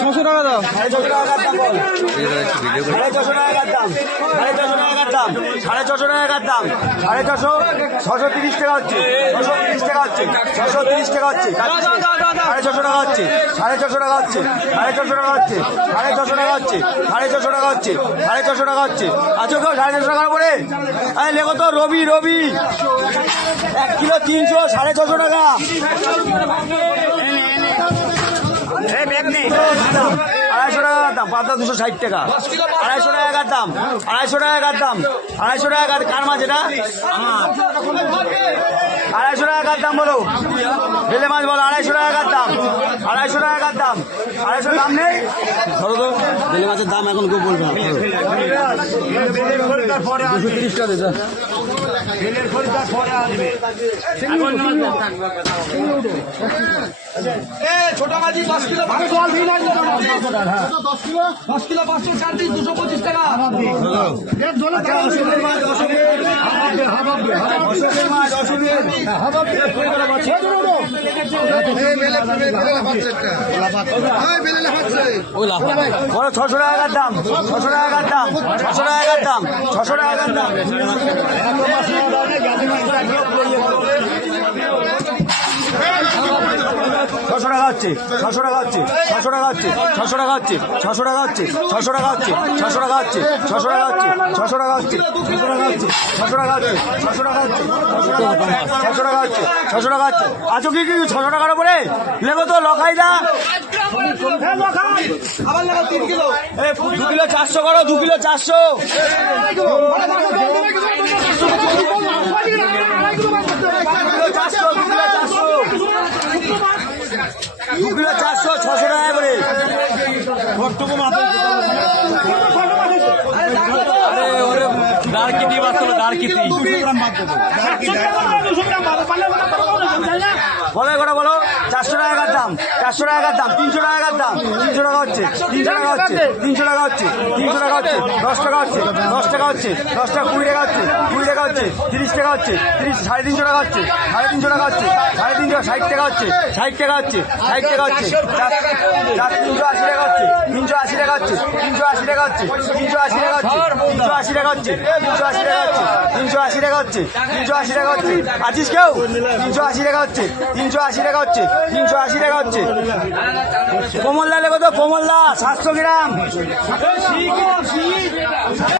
ছশো টাকা দাও। 650 টাকার দাম, 650 টাকার দাম, 650, 630 টাকা হচ্ছে, 630 টাকা হচ্ছে, 630 টাকা হচ্ছে, 650 টাকা হচ্ছে, 650 টাকা হচ্ছে, 650 টাকা হচ্ছে, 650 টাকা হচ্ছে, 650 টাকা হচ্ছে, 650 টাকা হচ্ছে। আচ্ছা কেউ 650 টাকার উপরে লেখো তো। রবি 1 কিলো 300, 650 টাকা। 250 টাকার দাম, পাতা 260 টাকা, 250 টাকার দাম, 250 টাকার দাম, 250 টাকা। কার মাছ এটা? 250 টাকার দাম বলো, বেলে মাছ বলো। 250 টাকার দাম, 250 টাকার দাম, 250 দাম নেই। ধরো তো বেলে মাছের দাম এখন কেউ বলবে না। 230 টাকা দিতে ছোট মাঝি 10 কিলো 10 কিলো 500 40 225 টাকা। বলো 600 টাকার দাম, 600 টাকার দাম, 600 টাকার দাম, 600 টাকার দাম। 600 টাকা হচ্ছে, 600 টাকা হচ্ছে, 600 টাকা হচ্ছে, 600 টাকা হচ্ছে, 600 টাকা হচ্ছে, 600 টাকা হচ্ছে, 600 টাকা হচ্ছে, 600 টাকা হচ্ছে, 600 টাকা হচ্ছে, 600 টাকা হচ্ছে, 600 টাকা হচ্ছে, 600 টাকা হচ্ছে, 600 টাকা হচ্ছে, 600 টাকা হচ্ছে। আছো কি 600 টাকার উপরে লেখো তো। লখাই দা আবার লাগা 3 কিলো 2 কিলো 400 করো, 2 কিলো 400। 2 কিলো 400, 600 টাকা করে। দারকিটি বাসলো দারকিটি বলো করে বলো। 400 টাকার দাম, 400 টাকার দাম, 300 টাকার দাম, 300 টাকা হচ্ছে, 300 টাকা হচ্ছে, 300 টাকা হচ্ছে, 300 টাকা হচ্ছে, 10 টাকা হচ্ছে, 10 টাকা হচ্ছে, 10 টাকা 20 টাকা হচ্ছে, 20 টাকা হচ্ছে, 30 টাকা হচ্ছে, 350 টাকা হচ্ছে, 350 টাকা হচ্ছে, 350, 60 টাকা হচ্ছে, 60 টাকা হচ্ছে, 60 টাকা হচ্ছে, 380 টাকা হচ্ছে, 380 টাকা হচ্ছে, 380 টাকা হচ্ছে, 380 টাকা হচ্ছে, 380 টাকা হচ্ছে, 380 টাকা হচ্ছে, 380 টাকা হচ্ছে, 380 টাকা হচ্ছে। আছিস কেউ? 380 টাকা হচ্ছে, 380 টাকা হচ্ছে, 380 টাকা হচ্ছে। কমলদা লেখো তো, কমলদা 700 গ্রাম।